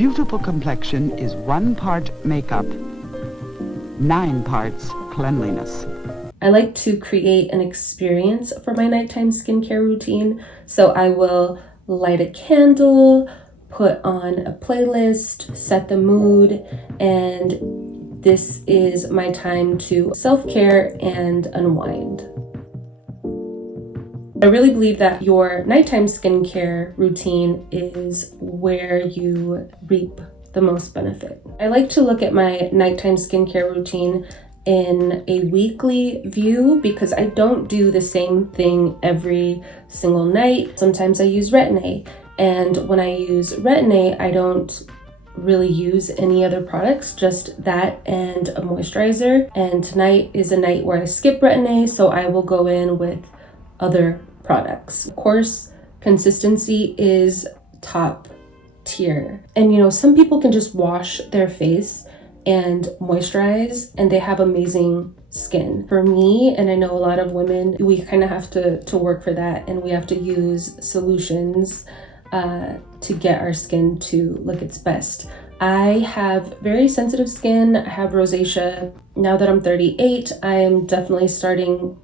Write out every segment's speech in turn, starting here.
beautiful complexion is 1 part makeup, 9 parts cleanliness. I like to create an experience for my nighttime skincare routine. So I will light a candle, put on a playlist, set the mood, and this is my time to self-care and unwind. I really believe that your nighttime skincare routine is where you reap the most benefit. I like to look at my nighttime skincare routine in a weekly view because I don't do the same thing every single night. Sometimes I use Retin-A, and when I use Retin-A, I don't really use any other products, just that and a moisturizer. And tonight is a night where I skip Retin-A, so I will go in with other products. Of course, consistency is top tier. And some people can just wash their face and moisturize and they have amazing skin. For me, and I know a lot of women, we kind of have to work for that, and we have to use solutions to get our skin to look its best. I have very sensitive skin. I have rosacea. Now that I'm 38, I am definitely starting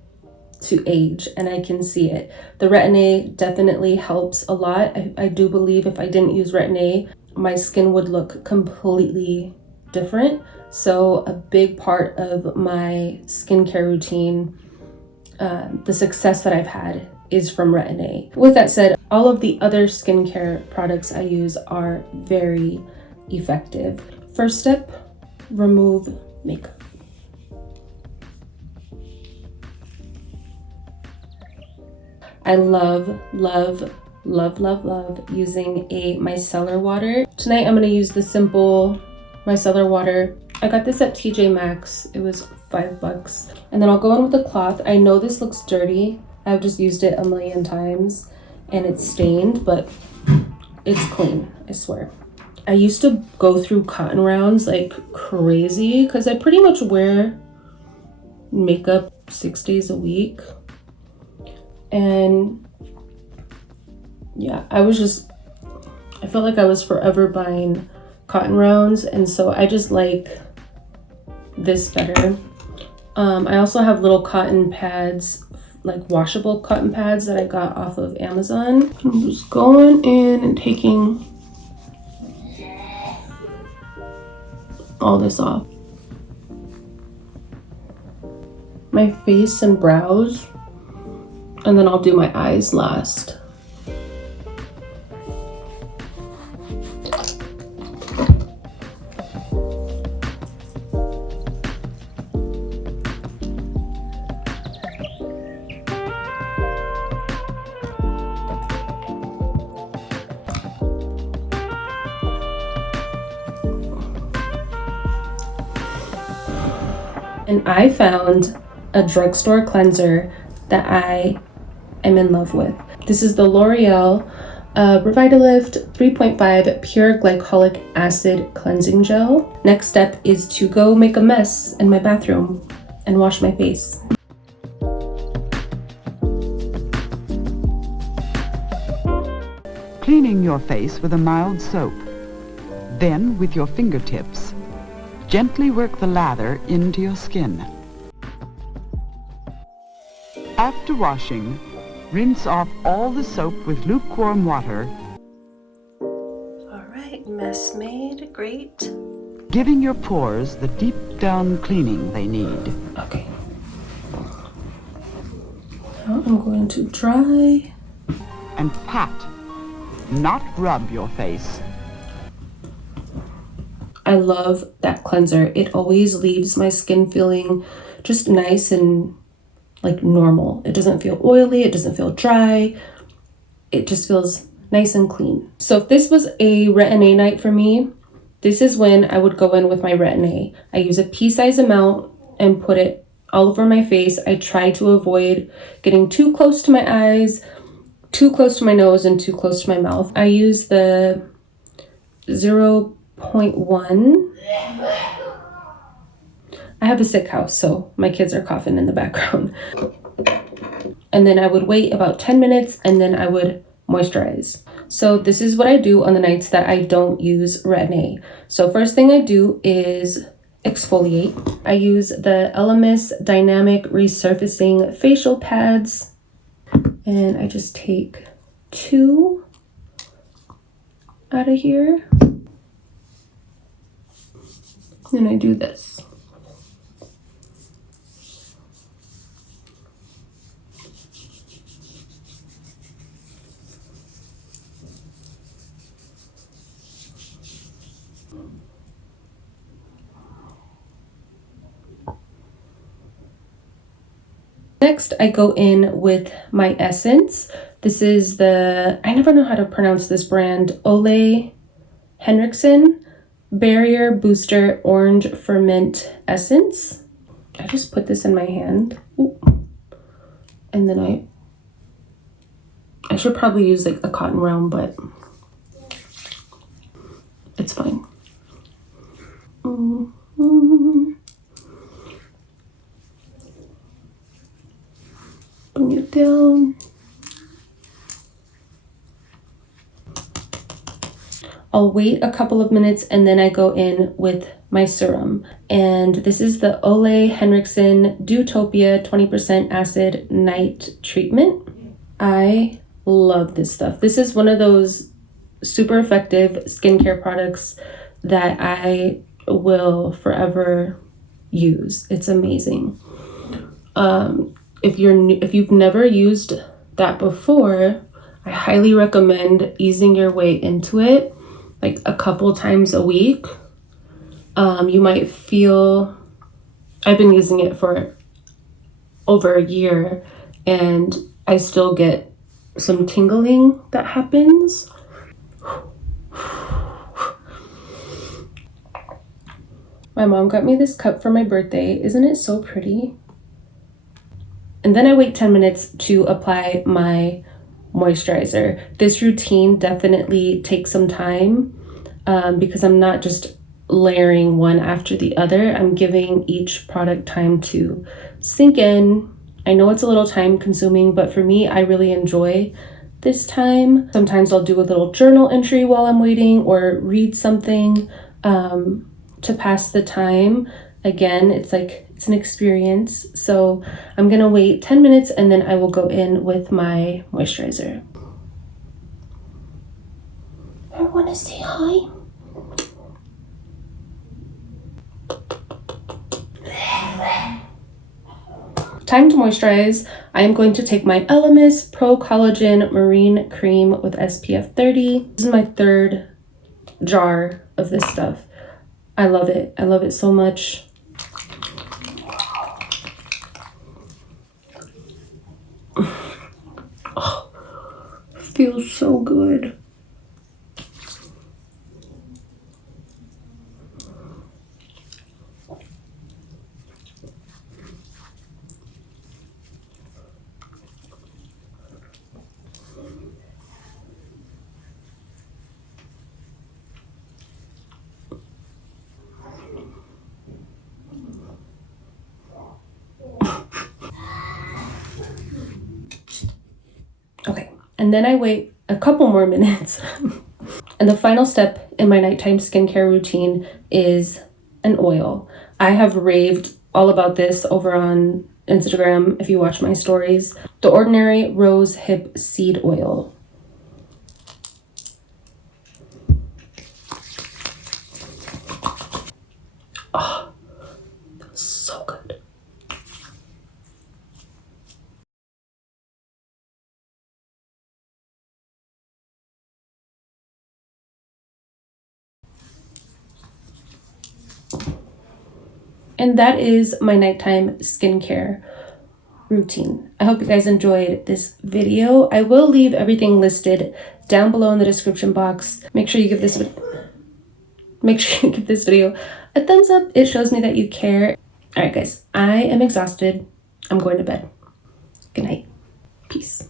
to age, and I can see it. The Retin-A definitely helps a lot. I do believe if I didn't use Retin-A, my skin would look completely different. So a big part of my skincare routine, the success that I've had, is from Retin-A. With that said, all of the other skincare products I use are very effective. First step, remove makeup. I love using a micellar water. Tonight I'm gonna use the simple micellar water. I got this at TJ Maxx. It was $5. And then I'll go in with a cloth. I know this looks dirty. I've just used it a million times and it's stained, but it's clean, I swear. I used to go through cotton rounds like crazy because I pretty much wear makeup 6 days a week. And yeah, I felt like I was forever buying cotton rounds, and so I just like this better. I also have little cotton pads, like washable cotton pads that I got off of Amazon. I'm just going in and taking all this off. My face and brows, and then I'll do my eyes last. And I found a drugstore cleanser that I am in love with. This is the L'Oreal Revitalift 3.5 Pure Glycolic Acid Cleansing Gel. Next step is to go make a mess in my bathroom and wash my face. Cleaning your face with a mild soap. Then, with your fingertips, gently work the lather into your skin. After washing, rinse off all the soap with lukewarm water. All right, mess made, great. Giving your pores the deep down cleaning they need. Okay. Now I'm going to dry. And pat, not rub your face. I love that cleanser. It always leaves my skin feeling just nice and like normal. It doesn't feel oily, it doesn't feel dry. It just feels nice and clean. So if this was a Retin-A night for me, this is when I would go in with my Retin-A. I use a pea-size amount and put it all over my face. I try to avoid getting too close to my eyes, too close to my nose, and too close to my mouth. I use the 0.1. I have a sick house, so my kids are coughing in the background. And then I would wait about 10 minutes and then I would moisturize. So this is what I do on the nights that I don't use Retin-A. So first thing I do is exfoliate. I use the Elemis Dynamic Resurfacing facial pads, and I just take 2 out of here. And I do this. Next, I go in with my essence. This is the, I never know how to pronounce this brand, OLEHENRIKSEN Barrier Booster Orange Ferment Essence. I just put this in my hand. Ooh. And then I should probably use like a cotton round, but it's fine. Bring it down. I'll wait a couple of minutes and then I go in with my serum. And this is the OLEHENRIKSEN Dewtopia 20% Acid Night Treatment. I love this stuff. This is one of those super effective skincare products that I will forever use. It's amazing. If you've never used that before, I highly recommend easing your way into it, like a couple times a week. You might feel, I've been using it for over a year and I still get some tingling that happens. My mom got me this cup for my birthday. Isn't it so pretty? And then I wait 10 minutes to apply my moisturizer. This routine definitely takes some time because I'm not just layering one after the other. I'm giving each product time to sink in. I know it's a little time consuming, but for me, I really enjoy this time. Sometimes I'll do a little journal entry while I'm waiting or read something to pass the time. Again, it's an experience. So I'm gonna wait 10 minutes and then I will go in with my moisturizer. I wanna say hi. Time to moisturize. I am going to take my Elemis Pro Collagen Marine Cream with SPF 30. This is my 3rd jar of this stuff. I love it. I love it so much. Oh, feels so good. Okay, and then I wait a couple more minutes. And the final step in my nighttime skincare routine is an oil. I have raved all about this over on Instagram if you watch my stories. The Ordinary Rose Hip Seed Oil. Oh, so good. And that is my nighttime skincare routine. I hope you guys enjoyed this video. I will leave everything listed down below in the description box. Make sure you give this video a thumbs up. It shows me that you care. All right, guys, I am exhausted. I'm going to bed. Good night. Peace.